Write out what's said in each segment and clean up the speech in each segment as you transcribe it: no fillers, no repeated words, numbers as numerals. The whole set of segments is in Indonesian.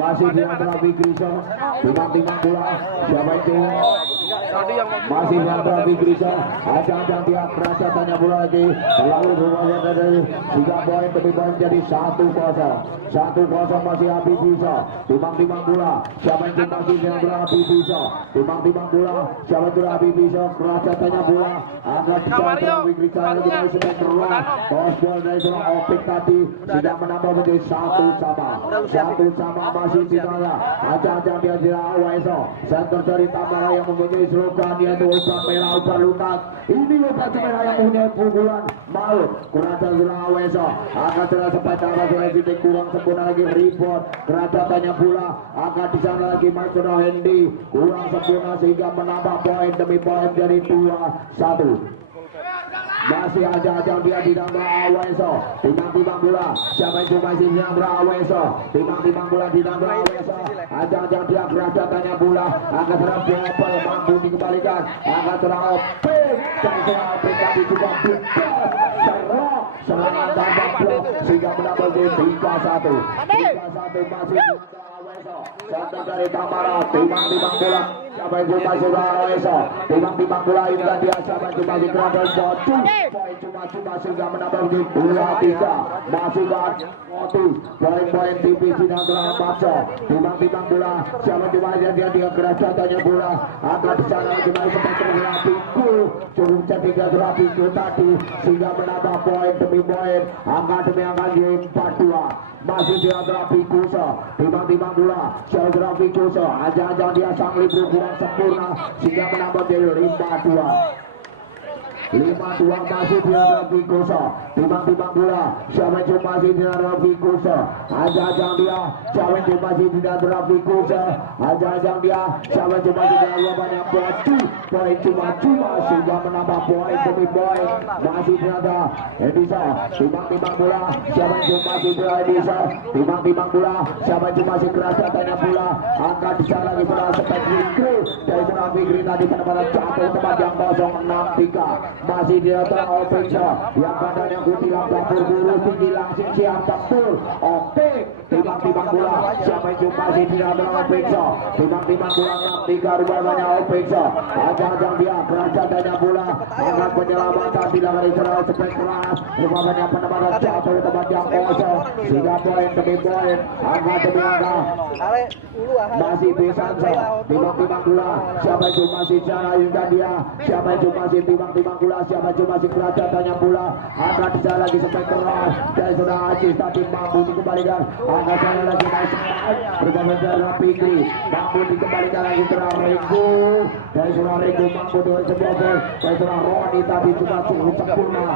Masih di antara Fikriso, timang-timang bola, siapa itu? Masih di antara Fikriso, ajang-ajang dia kerasa tanya bola lagi, terlalu berubah dari 3 poin demi poin jadi 1-0. 1-0 masih Habib bisa, timang-timang bola, siapa itu masih di antara Habib bisa, timang-timang bola, siapa itu Habib bisa, kerasa tanya bola, agak di antara Fikriso lagi dari sedang keluar, toss bola dari seorang Opik tadi sudah menambah menjadi 1-1 masih di tengah, ajang-ajang dia Weso, center dari Tamara yang mempunyai serukan yaitu Upan Merah, Upan Lukas, ini Upan Merah yang mempunyai pukulan maut, kerasa Weso, akan terasa sepeda titik kurang sempurna lagi rebound, kerasa tanya pula, akan di sana lagi Maestro Hendy, kurang sempurna sehingga menambah poin demi poin jadi 2-1. Masih ajang-ajang dia di dalam Aweso, timang-timang bola, siapa itu masih di dalam Aweso, timang-timang bola di dalam Aweso, ajang-ajang dia kerasa tanya bola, akan serang Bopel mampu dikembalikan, akan serang Opik, dan serang Opik tadi juga serangan tanpa blok sehingga menambah 3-1 masih center dari Tamara, timang-timang bola, siapa itu masih Aweso, timang-timang bola ini kan dia, siapa itu masih Gradel Bocung, poin cuma sehingga menambah 2-3 masih motif poin-poin tipis di dalam Bakso, timang-timang bola, siapa itu masih dia kerasa tanya bola, akan di sana lagi masih sempat terlalu cukup ketiga Drapiku tadi sehingga menambah poin demi poin, angka demi angka di 4-2 masih dia Drapikusa, timang-timang bola, Syah Drapikusa, ajang-ajang dia sang libur kurang sempurna sehingga menambah jadi 5-2 masih dia Drapikusa, timang-timang bola, siapa itu masih dia Drapikusa, ajang-ajang dia, siapa itu masih dia Drapikusa, ajang-ajang dia, siapa itu masih dia banyak poin cuma sehingga menambah poin demi poin, masih dia ada Edisa, timang-timang bola, siapa itu masih dia Edisa, timang-timang bola, siapa itu masih kerasa tanya bola, angkat di sana lagi pada sepet Fikri, dari bola Fikri tadi pada jatuh tempat yang kosong 6-3 masih dia terang Opeksa yang badannya kutilang dapur buru tinggi langsung siap tempur Opek, timang-timang bola, siapa itu masih dia terang Opeksa, timang-timang bola 6-3 rupanya Opeksa, ajang-ajang dia kerasa tanya bola, angkat penyelamatan dilakukan Israel sepet keras, rupanya penempatan jatuh di tempat yang kosong sehingga poin demi poin, angka demi angka masih Besansa, timang-timang bola, siapa itu masih cara juga dia, siapa itu masih timang-timang bola, siapa itu masih kerajaan tanya bola, angkat di sana lagi sampai keras dan sudah Aziz tadi mampu dikembalikan, angkat sana lagi naik semangat bersama Zara Fikri, mampu dikembalikan lagi serang Rego, dari serang Rego mampu dengan sebuah gol, dari serang Roni tadi juga cukup sempurna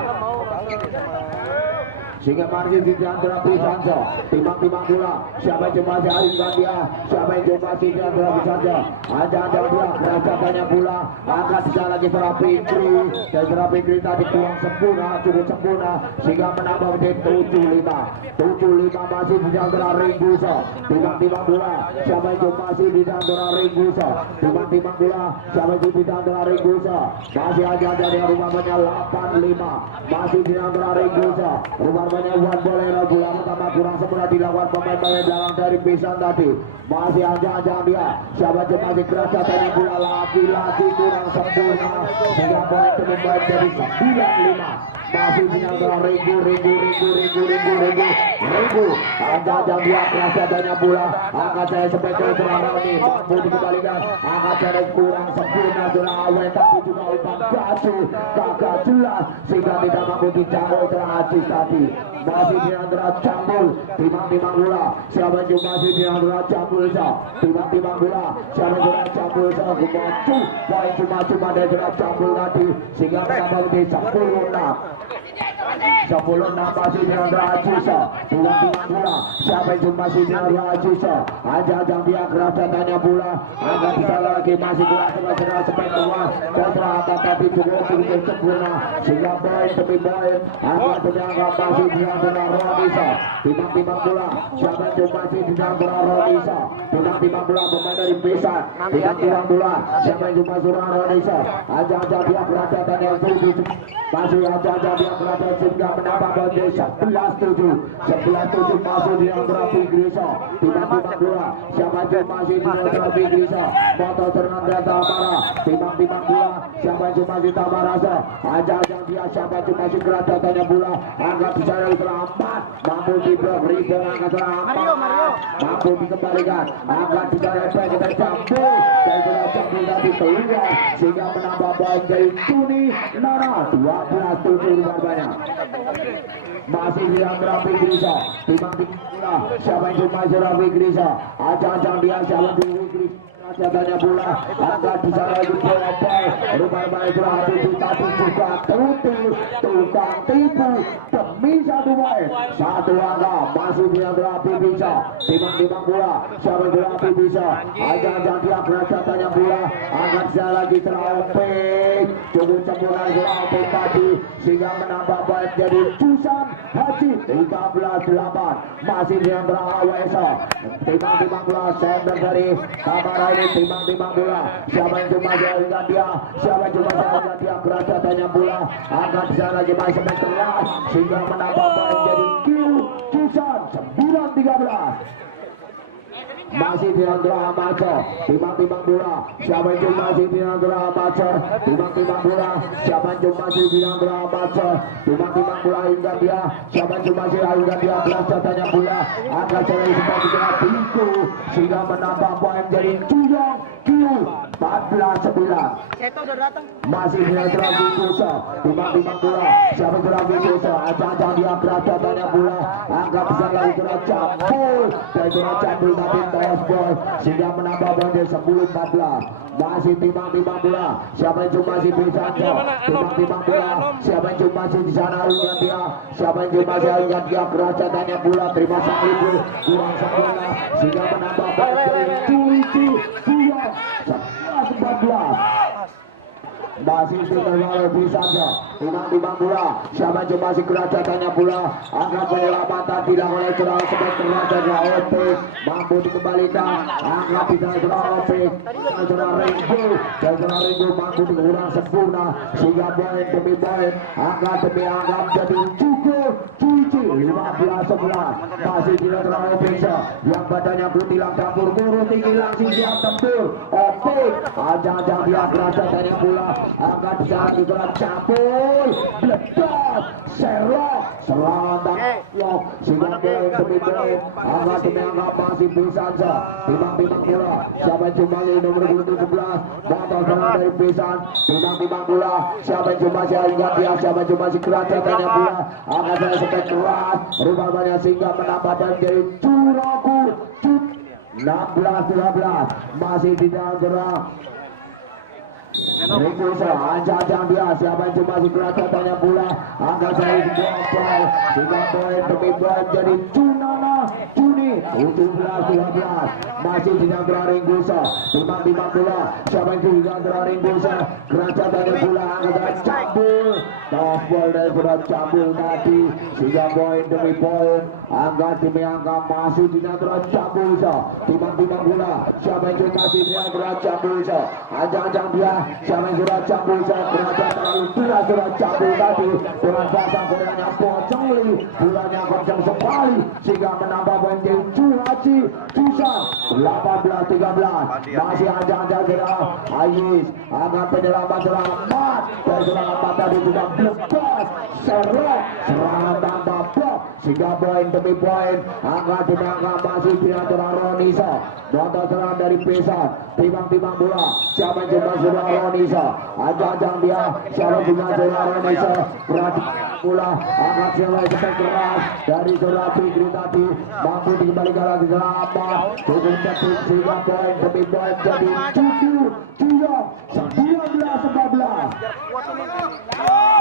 sehingga margin di antara Besansa, timang-timang bola, siapa yang masih Arif Gandia, siapa yang masih di antara Besansa, ada bola, kerajaan banyak bola, angkat sekali lagi serang Fikri, dan serang Fikri tadi kurang sempurna, cukup sempurna, sehingga menambah menjadi 7-5 masih di antara Ringgusa, timang-timang bola, siapa yang masih di antara Ringgusa, timang-timang bola, siapa yang di antara Ringgusa, masih ada yang rumahnya 8-5, masih di antara Ringgusa, rumah banyak buat bolero bola pertama kurang sempurna dilakukan pemain-pemain belakang dari Besan tadi, masih ajang-ajang dia, siapa yang masih kerasa tanya bola lagi-lagi kurang sempurna sehingga poin demi poin jadi 9-5 masih di antara Ringgu, ajang-ajang dia kerasa tanya bola, angkat saya sebagai serang ini mampu dikembalikan, angkat saya kurang sempurna serang Awen tapi juga Upan gagah jelas sehingga tidak mampu dicangkul serang Aziz tadi, masih di antara Cambul, timang-timang bola, siapa yang masih di antara Cambul timang-timang bola, siapa yang Cambul poin cuma dari serang Cambul tadi sehingga menambah di 10-6 masih di antara Ajisa, timang-timang bola, siapa yang masih di antara Ajisa, ajang-ajang dia kerasa tanya bola, angkat di sana lagi masih kurang sepet keluar dan terangkat tapi cukup sempurna sehingga poin demi poin, angkat demi angkat masih di antara Rodisa, timang-timang bola, siapa yang masih di antara Rodisa, timang-timang bola pemain dari Besan, timang-timang bola, siapa yang masih di Rodisa, ajang-ajang dia kerasa tanya masih ajang-ajang dia kerasa sehingga menambah poin jadi 11-7. 11-7 masuk di antara Grisa. Timbang-timbang bola. Siapa yang masih di antara Grisa. Motor serangan dari Tamara. Timbang-timbang bola. Siapa yang masih Tamara. Ajang dia siapa yang masih kerajaan tanya bola. Angkat bicara selamat. Mampu diblok rebound angkat selamat. Mampu dikembalikan. Angkat bicara kita campur. Dan bola campur tadi keluar sehingga menambah poin dari Tuni Nana 12-7 luar banyak. Masih di antara Grisa. Timbang-timbang bola. Siapa yang masih Rafi Grisa. Ajang dia siapa yang Grisa. Tanya bola, angkat di sana lagi bola. Rumah-rumah itu tapi juga tukang tipu demi satu poin. Satu angka masuk di antara bisa. Timbang-timbang bola, siapa yang bisa. Ajang dia kerja tanya bola, angkat di sana lagi Tropik. Cukup sempurna Tropik tadi sehingga menambah poin jadi Susan Haji 13-8. Masih di antara AWS. Timbang-timbang bola sender dari Tamara ini. Timbang-timbang bola. Siapa yang cuma jalan dia? Siapa yang cuma jalan dia? Kerja tanya bola. Angkat di sana lagi masih keras sehingga menambah poin jadi Susan 9-13. Masih di antara amatir. Timbang-timbang bola. Siapa yang masih di antara amatir? Timbang-timbang bola. Siapa yang masih di antara amatir? Timbang-timbang bola hingga dia. Siapa yang masih hingga dia? Kerja tanya bola. Angkat jalan seperti pintu sehingga menambah poin jadi Tuyong Q 14-9. Masih di antara Vikusa. Timbang-timbang bola. Siapa yang Vikusa? Ajang dia kerja tanya bola. Angkat bisa lagi kerja campur. Dan kerja campur tapi ball sehingga menambah poin 10-14. Masih timbang-timbang bola. Siapa yang cuma masih bisa timbang-timbang bola. Siapa yang cuma masih di sana ingat dia. Siapa yang cuma masih ingat dia kerja tanya bola. Terima kasih kurang sempurna sehingga menambah poin dari Cuici 11-14. Masih tinggal bisa saja timbang-timbang bola. Siapa yang masih kerja tanya bola. Angkat penyelamatan dilakukan oleh Curah sebagai kerja OP mampu dikembalikan. Angkat bisa Curah OP Curah Ringo dan Curah Ringo mampu dikurang sempurna sehingga poin demi poin angkat demi angkat jadi cukup Cuci 15-11. Masih di Curah OP yang badannya putih lang campur buru tinggi langsung siap tempur OP ajang-ajang dia kerja tanya bola. Angkat di sana juga campur meledak serok serangan lock sehingga poin demi poin angkat demi angkat masih bisa saja timbang-timbang bola. Siapa yang cuma nomor 17 batal serangan dari Pisan. Timbang-timbang bola. Siapa yang cuma ingat dia. Siapa yang cuma kerja tanya bola. Angkat saya sampai keras rumah-rumahnya sehingga menambah dan jadi Curaku 16-12. Masih di dalam Rikusa, ajang dia. Siapa yang cuma kerja tanya bola. Angkat saya di bawah sehingga poin demi poin jadi Cunana Cuni 17-12. Masih di dalam Rikusa. Timbang-timbang bola. Siapa yang di dalam Rikusa kerja tanya bola. Angkat cabul top ball dari bola cabul tadi sehingga poin demi poin angkat demi angka masuk di dalam cabul. Timbang-timbang bola. Siapa yang cuma di dalam cabul. Ajang-ajang dia. Siapa yang sudah cabul kerja terlalu sudah cabul tadi dengan pasang bolanya pocong bolanya kencang sekali sehingga menambah poin di Cuhaci Susah 18-13. Masih ajang-ajang kita Ais angkat penyelamat selamat dan selamat tadi juga lepas serok serangan tambah blok sehingga poin demi poin angkat demi angka masih di antara Ronisa. Nonton serangan dari Pesan. Timbang-timbang bola. Siapa yang cuma sudah Ronisa. Ajang-ajang dia. Siapa juga sudah Ronisa. Berarti bola. Angkat selai sepak keras dari Surah Fikri tadi. Mampu dikembalikan lagi selamat. Cukup cepat sehingga poin demi poin jadi 19-14.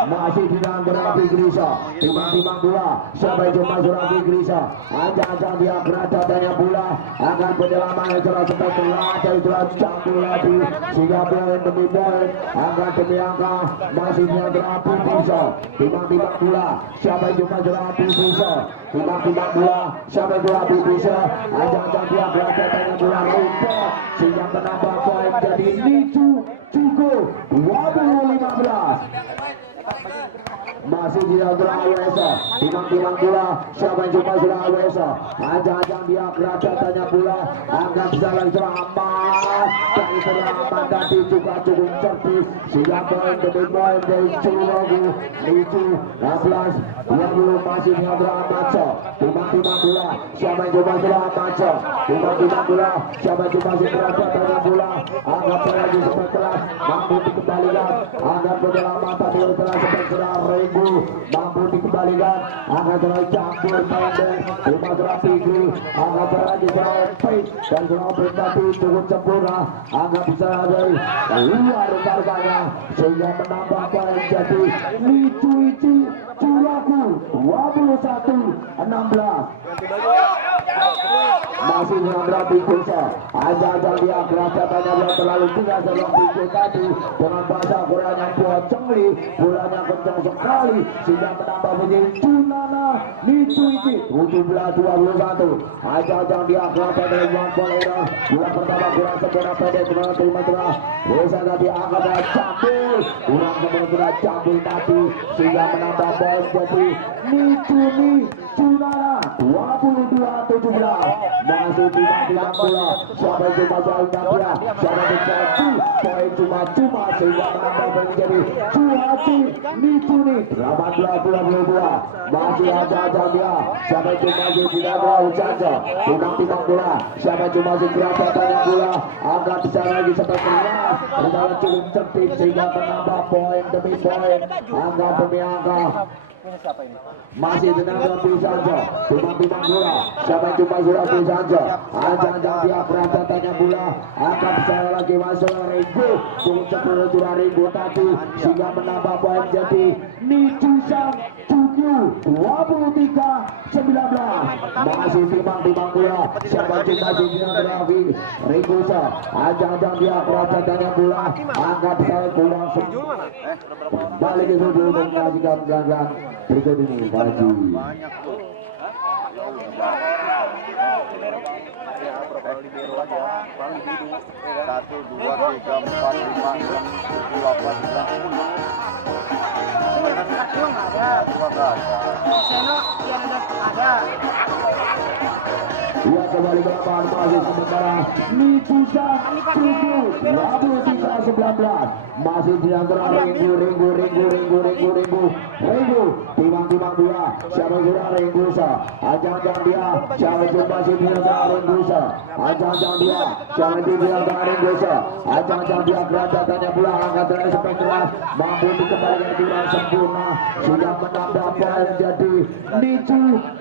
Masih di dalam Rafi Grisa. Timbang-timbang bola. Siapa yang cuma Rafi Grisa. Ajang-ajang dia kerja tanya bola. Akan penyelaman secara sepak keras dari Surah campur lagi sehingga poin demi poin angka demi angka masih di dalam Rafi Grisa. Timbang-timbang bola. Siapa yang cuma Rafi Grisa. Timbang-timbang bola. Siapa yang Rafi Grisa. Ajang-ajang dia kerja tanya bola rumput sehingga menambah poin jadi Nicu cukup 20-15. masih di antara Awesa, timang-timang bola, siapa yang coba sudah Awesa, ajang-ajang dia kerajatannya bola, agak salah selamat, dari selamat tadi juga cukup cerdik, sehingga poin demi poin dari Curagu, Licu, 16, 20 masih di antara Amaco, timang-timang bola, siapa yang coba sudah Amaco, timang-timang bola, siapa yang coba sudah kerajatannya bola, agak lagi sebentar, mampu dikembalikan, agak berdalam mata dia telah sebentar Regu, mampu dikembalikan, agak telah campur pendek, lima serang Fikri, agak lagi serang Fik, dan serang Fik tadi cukup sempurna, agak bisa dari luar targetnya, sehingga menambah poin jadi Licu Curaku 21-16. Masih yang rapi kursa, ajang dia kerajatannya belum terlalu tinggal sebelum pikir tadi dengan bahasa Korea yang buat cengli, bolanya kencang sekali sehingga menambah menjadi Cunana Licu 17-21. Ajang dia kerajatannya yang bola bola pertama kurang sempurna pendek dengan terima tengah. Bisa tadi angkat campur, kurang sempurna campur tadi sehingga menambah poin jadi Licu Cunana 22-17. Masih tidak bola, siapa yang coba jalan dia, siapa yang mencaci, poin cuma sehingga menambah menjadi Cuaci Nicuni 18-22. Masih ada dia, siapa yang coba tidak mau saja, timang bola, siapa yang coba kerajatannya bola, agak bisa lagi sampai keras, berjalan cukup cerdik sehingga menambah poin demi poin, angka demi angka. Masih tenaga saja, timang bola, siapa yang coba bola saja, ajang dia kerajatannya bola, akan bisa lagi masuk Ringo, cukup sepuluh Ringo tadi, sehingga menambah poin jadi Nicusan 23-19. Masih timang bola, siapa yang coba bola Ringo ajang dia kerajatannya bola, akan bisa pulang balik ke sudut dan menyaksikan ganggang berikut ini baju satu dua tiga empat lima enam tujuh delapan sembilan ia kembali ke lapangan masih sementara Nicusan 7-23-19. Masih di antara Ringo timang bola, siapa yang Ringo ajang dia, siapa yang masih di antara Ringo ajang dia, siapa yang di antara Ringo ajang dia kerajatannya bola, angkat dari sampai keras, mampu dikembalikan kurang sempurna sudah menambah poin jadi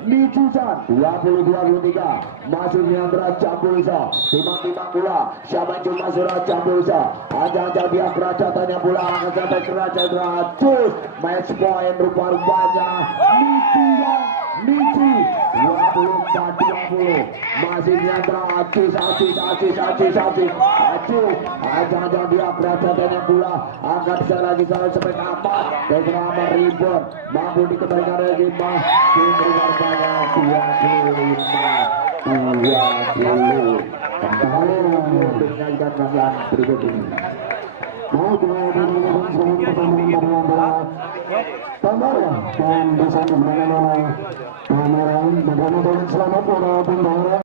Nicusan 20-23. Masih di antara Cambusa, timang bola, siapa yang cuma surah Cambusa, ajang dia kerajatannya bola, angkat sampai kerajaan terus match point rupa-rupanya Nicu 24-20. Masih di antara Acu, ajang dia kerajatannya bola, angkat bisa lagi sampai amat dan selama rebound mampu dikembalikan lagi tim rupa-rupanya 25-20. Kembali menyajikan penampilan berikut ini. Mau dan bisa kemenangan oleh Pameran, bagaimana selamat